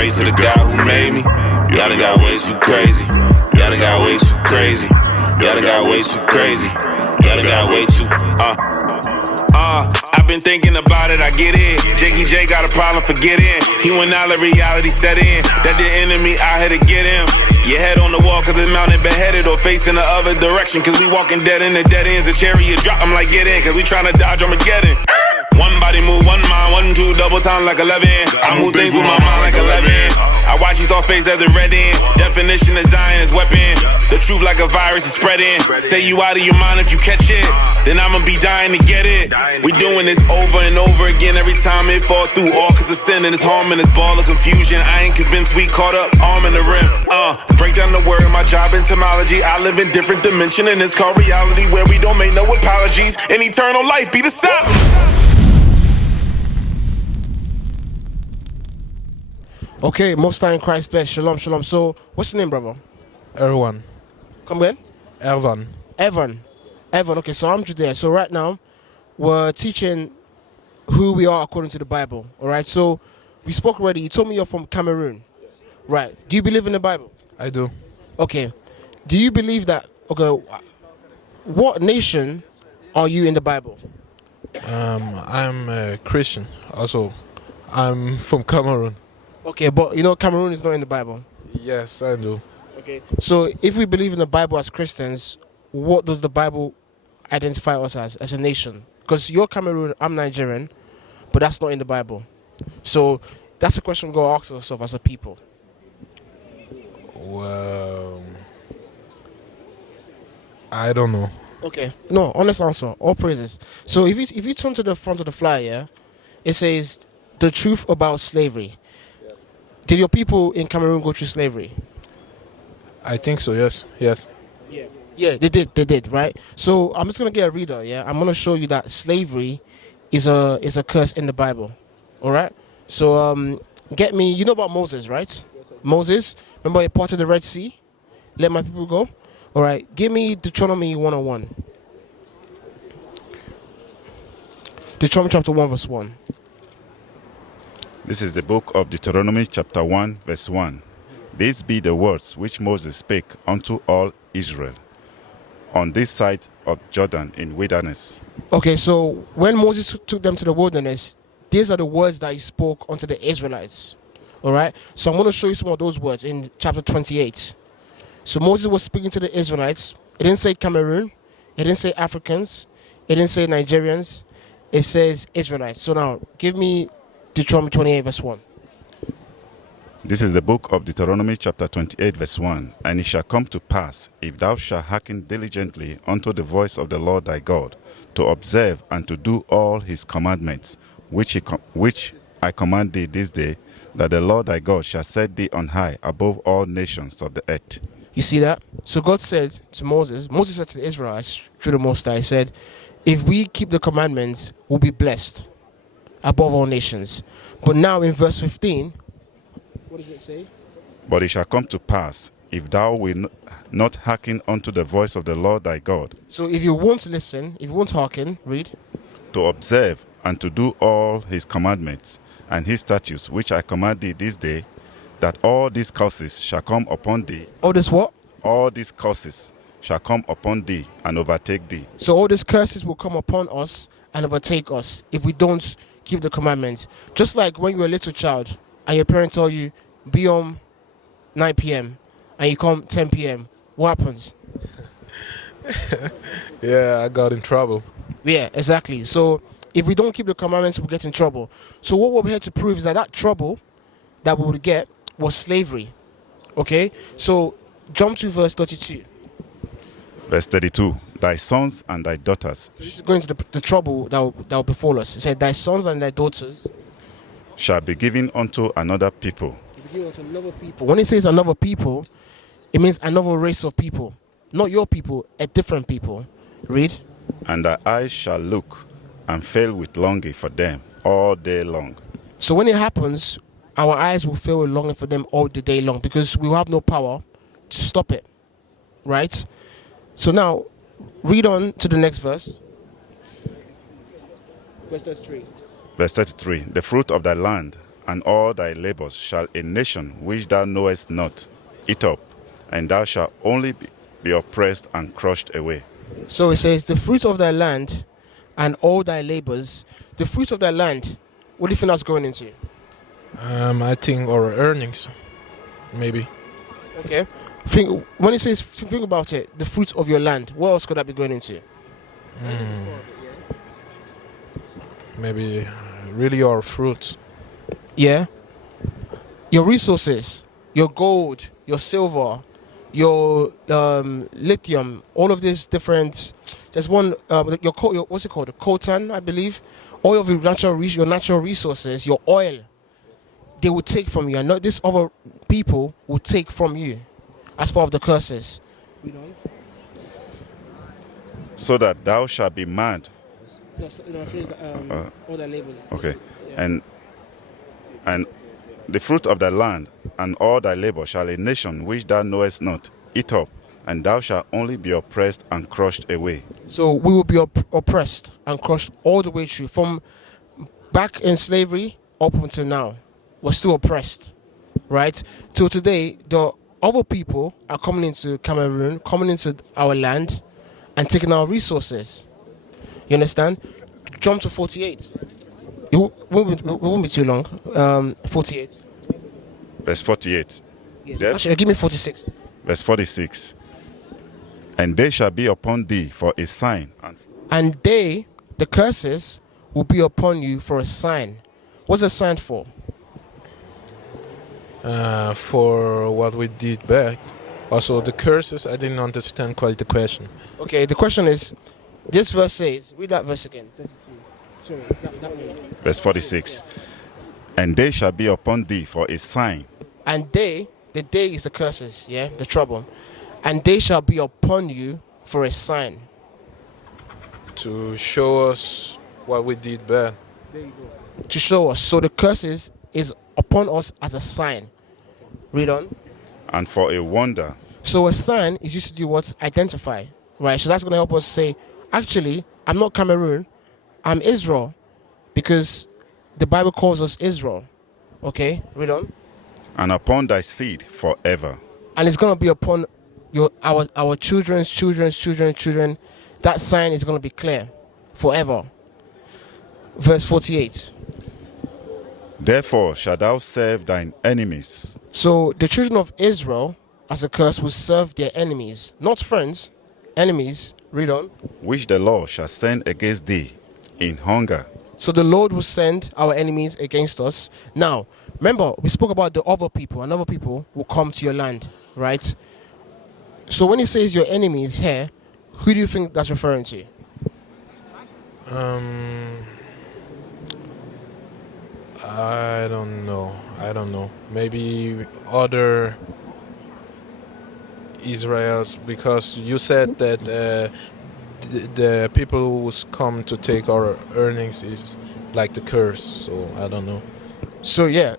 praise to the God who made me. Y'all done got way too crazy. Y'all done got way too crazy. Y'all done got way too crazy. Y'all done got way too, I've been thinking about it, I get in. Jakey J got a problem, forget in. He went out, let reality set in. That the enemy out here to get him. Your head on the wall cause it's mounted beheaded, or facing the other direction cause we walking dead in the dead ends. A chariot drop, I'm like get in cause we tryna dodge Armageddon. One body move, one mind, 1, 2, double time like 11. I move things with my mind like 11. I watch these start face as it red in. Definition of Zion is weapon. The truth like a virus is spreading. Say you out of your mind if you catch it, then I'ma be dying to get it. We doing this over and over again every time it fall through. All cause of sin and it's harm and it's ball of confusion. I ain't convinced we caught up, arm in the rim. Break down the word, my job entomology. I live in different dimension and it's called reality, where we don't make no apologies. And eternal life be the solid. Okay, Most High in Christ bless. Shalom, shalom. So, what's your name, brother? Erwan. Come again? Ervan. Evan. Okay, so I'm Judea. So right now, we're teaching who we are according to the Bible. All right, so we spoke already. You told me you're from Cameroon. Right. Do you believe in the Bible? I do. Okay. Do you believe that, okay, what nation are you in the Bible? I'm a Christian. Also, I'm from Cameroon. Okay, but you know Cameroon is not in the Bible. Yes, I do. Okay. So if we believe in the Bible as Christians, what does the Bible identify us as a nation? Because you're Cameroon, I'm Nigerian, but that's not in the Bible. So that's a question we're going to ask ourselves as a people. Well, I don't know. Okay. No, honest answer. All praises. So if you turn to the front of the flyer, yeah, it says the truth about slavery. Yes. Did your people in Cameroon go through slavery? I think so, yes. Yeah, they did, right? So I'm just gonna get a reader, yeah. I'm gonna show you that slavery is a curse in the Bible. Alright? So get me, you know about Moses, right? Yes, Moses, remember he parted the Red Sea? Let my people go? Alright, give me Deuteronomy 101. Deuteronomy chapter 1 verse 1. This is the book of Deuteronomy chapter 1 verse 1. These be the words which Moses spake unto all Israel on this side of Jordan in wilderness. Okay, so when Moses took them to the wilderness, these are the words that he spoke unto the Israelites. Alright? So I'm going to show you some of those words in chapter 28. So Moses was speaking to the Israelites. It didn't say Cameroon. It didn't say Africans. It didn't say Nigerians. It says Israelites. So now, give me Deuteronomy 28 verse 1. This is the book of Deuteronomy chapter 28 verse 1. And it shall come to pass, if thou shalt hearken diligently unto the voice of the Lord thy God, to observe and to do all his commandments, which I command thee this day, that the Lord thy God shall set thee on high above all nations of the earth. You see that? So God said to Moses said to the Israelites through the Most High, he said, if we keep the commandments, we'll be blessed above all nations. But now in verse 15, what does it say? But it shall come to pass, if thou wilt not hearken unto the voice of the Lord thy God. So if you won't listen, if you won't hearken, read. To observe and to do all his commandments and his statutes, which I command thee this day, that all these curses shall come upon thee. All this what? All these curses shall come upon thee and overtake thee. So all these curses will come upon us and overtake us if we don't keep the commandments. Just like when you're a little child and your parents tell you, be home 9 p.m. and you come 10 p.m. What happens? Yeah, I got in trouble. Yeah, exactly. So if we don't keep the commandments, we'll get in trouble. So what we're here to prove is that trouble that we would get was slavery. Okay? So jump to verse 32. Verse 32. Thy sons and thy daughters. So this is going to the trouble that will befall us. It said, thy sons and thy daughters shall be given unto another people. Given unto another people. When it says another people, it means another race of people. Not your people, a different people. Read. And thy eyes shall look and fail with longing for them all day long. So when it happens, our eyes will fill with longing for them all the day long because we will have no power to stop it. Right? So now, read on to the next verse. Verse 33. Verse 33. The fruit of thy land and all thy labors shall a nation which thou knowest not eat up, and thou shalt only be oppressed and crushed away. So it says, the fruit of thy land and all thy labors. The fruit of thy land, what do you think that's going into? I think our earnings, maybe. Okay. When it says, think about it, the fruit of your land, what else could that be going into? Maybe really our fruits. Yeah. Your resources, your gold, your silver, your lithium, all of these different. There's one, your what's it called? The coltan, I believe. All of your natural resources, your oil, they will take from you, and not this other people will take from you, as part of the curses. So that thou shalt be mad. All the labels. Okay. And the fruit of thy land and all thy labor shall a nation which thou knowest not eat up, and thou shalt only be oppressed and crushed away. So we will be oppressed and crushed all the way through, from back in slavery up until now. We're still oppressed, right? Till today, the other people are coming into Cameroon, coming into our land, and taking our resources. You understand? Jump to 48. It won't be too long. 48. Verse 48. There- Actually, give me 46. Verse 46. And they shall be upon thee for a sign. And they, the curses, will be upon you for a sign. What's a sign for? For what we did bad. Also, the curses, I didn't understand quite the question. Okay, the question is, this verse says, read that verse again. Sorry, that one. Verse 46. And they shall be upon thee for a sign. And they, the day is the curses, yeah, the trouble. And they shall be upon you for a sign. To show us what we did bad. To show us. So the curses is upon us as a sign. Read on. And for a wonder. So a sign is used to do what? Identify. Right? So that's going to help us say, actually, I'm not Cameroon, I'm Israel. Because the Bible calls us Israel. Okay? Read on. And upon thy seed forever. And it's going to be upon our children's children. That sign is going to be clear forever. Verse 48. Therefore shalt thou serve thine enemies. So the children of Israel, as a curse, will serve their enemies, not friends, enemies. Read on. Which the Lord shall send against thee in hunger. So the Lord will send our enemies against us. Now, remember, we spoke about the other people, and other people will come to your land, right? So when he says your enemies here, who do you think that's referring to? I don't know. Maybe other Israels, because you said that the people who's come to take our earnings is like the curse. So I don't know. So yeah,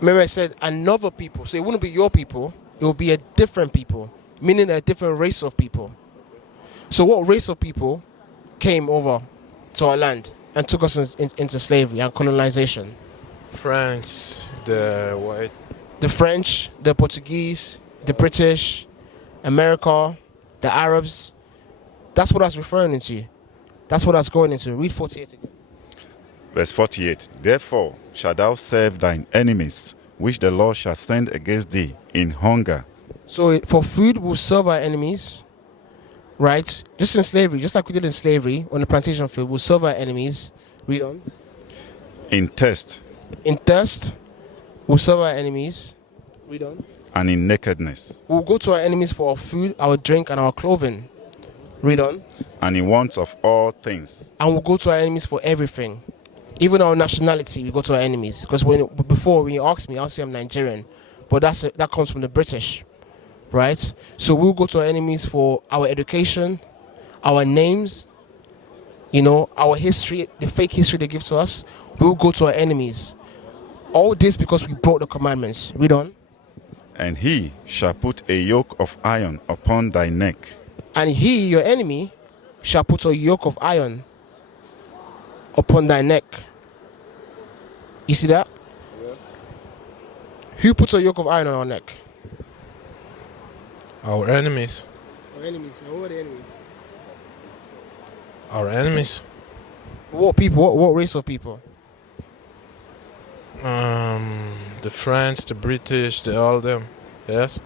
remember I said another people. So it wouldn't be your people. It will be a different people, meaning a different race of people. So what race of people came over to our land and took us into slavery and colonization? France, the white. The French, the Portuguese, the British, America, the Arabs. That's what that's referring to. That's what that's going into. Read 48 again. Verse 48. Therefore shalt thou serve thine enemies, which the Lord shall send against thee in hunger. So for food, we'll serve our enemies, right? Just in slavery, just like we did in slavery on the plantation field, we'll serve our enemies. Read on. In thirst. In thirst, we'll serve our enemies. Read on. And in nakedness. We'll go to our enemies for our food, our drink, and our clothing. Read on. And in want of all things. And we'll go to our enemies for everything. Even our nationality, we go to our enemies. Because before, when you ask me, I'll say I'm Nigerian. But that comes from the British. Right? So we'll go to our enemies for our education, our names, our history, the fake history they give to us. We'll go to our enemies. All this because we broke the commandments. Read on. And he shall put a yoke of iron upon thy neck. And he, your enemy, shall put a yoke of iron upon thy neck. You see that? Who puts a yoke of iron on our neck? Our enemies. Our enemies. Who are the enemies? Our enemies. What people? What race of people? The French, the British, all them. Yes.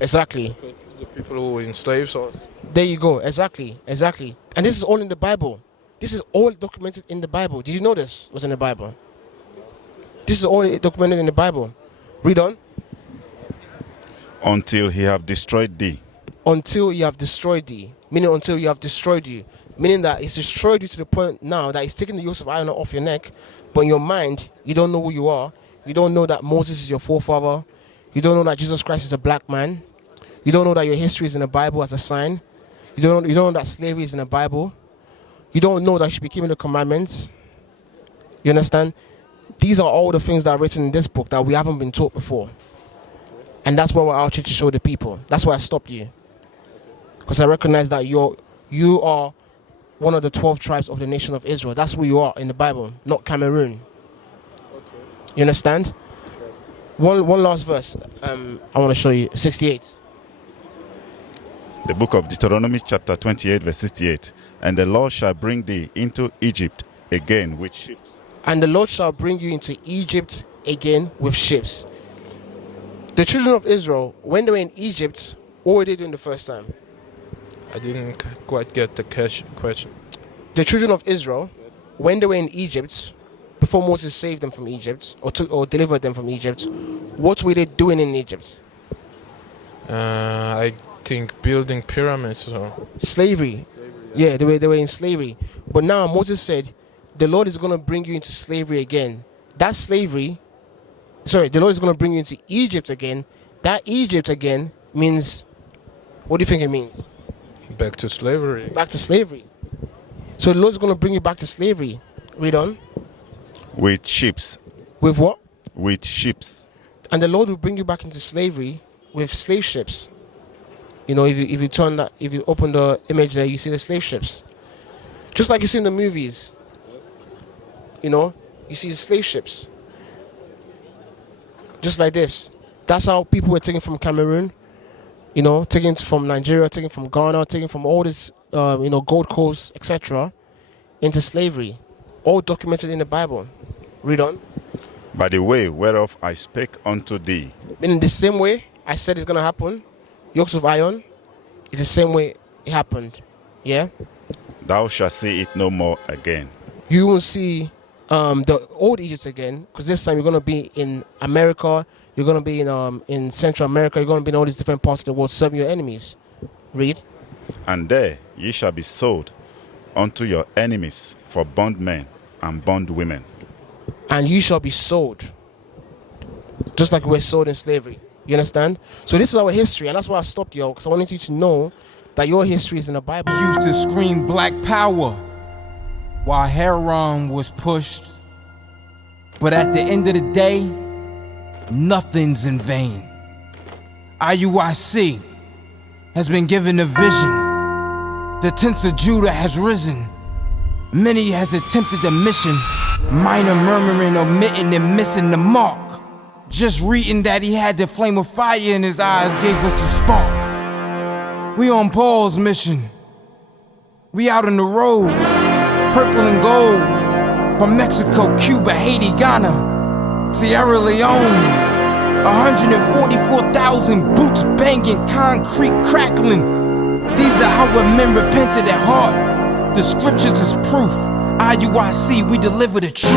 Exactly. The people who enslaved us. There you go. Exactly. And this is all in the Bible. This is all documented in the Bible. Did you know this was in the Bible? This is all documented in the Bible. Read on. Until he have destroyed thee. Until you have destroyed thee. Meaning until you have destroyed you. Meaning that it's destroyed you to the point now that it's taking the yoke of iron off your neck. But in your mind, you don't know who you are. You don't know that Moses is your forefather. You don't know that Jesus Christ is a black man. You don't know that your history is in the Bible as a sign. You don't know that slavery is in the Bible. You don't know that you should be keeping the commandments. You understand? These are all the things that are written in this book that we haven't been taught before. And that's what we're out here to show the people. That's why I stopped you. Because I recognize that you are one of the 12 tribes of the nation of Israel. That's who you are in the Bible, not Cameroon. You understand? One last verse I want to show you. 68. The book of Deuteronomy chapter 28 verse 68. And the Lord shall bring thee into Egypt again with ships. And the Lord shall bring you into Egypt again with ships. The children of Israel, when they were in Egypt, what were they doing the first time? I didn't quite get the question. The children of Israel, when they were in Egypt, before Moses saved them from Egypt, or delivered them from Egypt, what were they doing in Egypt? I think building pyramids. Slavery. Yeah, they were in slavery. But now Moses said, the Lord is going to bring you into slavery again. That slavery, the Lord is going to bring you into Egypt again. That Egypt again means, what do you think it means? Back to slavery. Back to slavery. So the Lord is going to bring you back to slavery. Read on. With ships. With what? With ships. And the Lord will bring you back into slavery with slave ships. You know, if you open the image there, you see the slave ships. Just like you see in the movies. You know, you see the slave ships. Just like this. That's how people were taken from Cameroon. You know, taken from Nigeria, taken from Ghana, taken from all this, Gold Coast, etc., into slavery. All documented in the Bible. Read on. By the way whereof I spake unto thee. Meaning the same way I said it's going to happen, yokes of iron, is the same way it happened. Yeah? Thou shalt see it no more again. You will see the old Egypt again, because this time you're going to be in America, you're going to be in Central America, you're going to be in all these different parts of the world serving your enemies. Read. And there ye shall be sold unto your enemies for bondmen and bondwomen. And you shall be sold. Just like we're sold in slavery. You understand? So this is our history, and that's why I stopped you, because I wanted you to know that your history is in the Bible. Used to scream black power while Heron was pushed. But at the end of the day, nothing's in vain. IUIC has been given a vision. The tents of Judah has risen. Many has attempted the mission. Minor murmuring, omitting, and missing the mark. Just reading that he had the flame of fire in his eyes gave us the spark. We on Paul's mission. We out on the road. Purple and gold. From Mexico, Cuba, Haiti, Ghana, Sierra Leone. 144,000 boots banging, concrete crackling. These are our men repented at heart. The scriptures is proof. IUIC, we deliver the truth.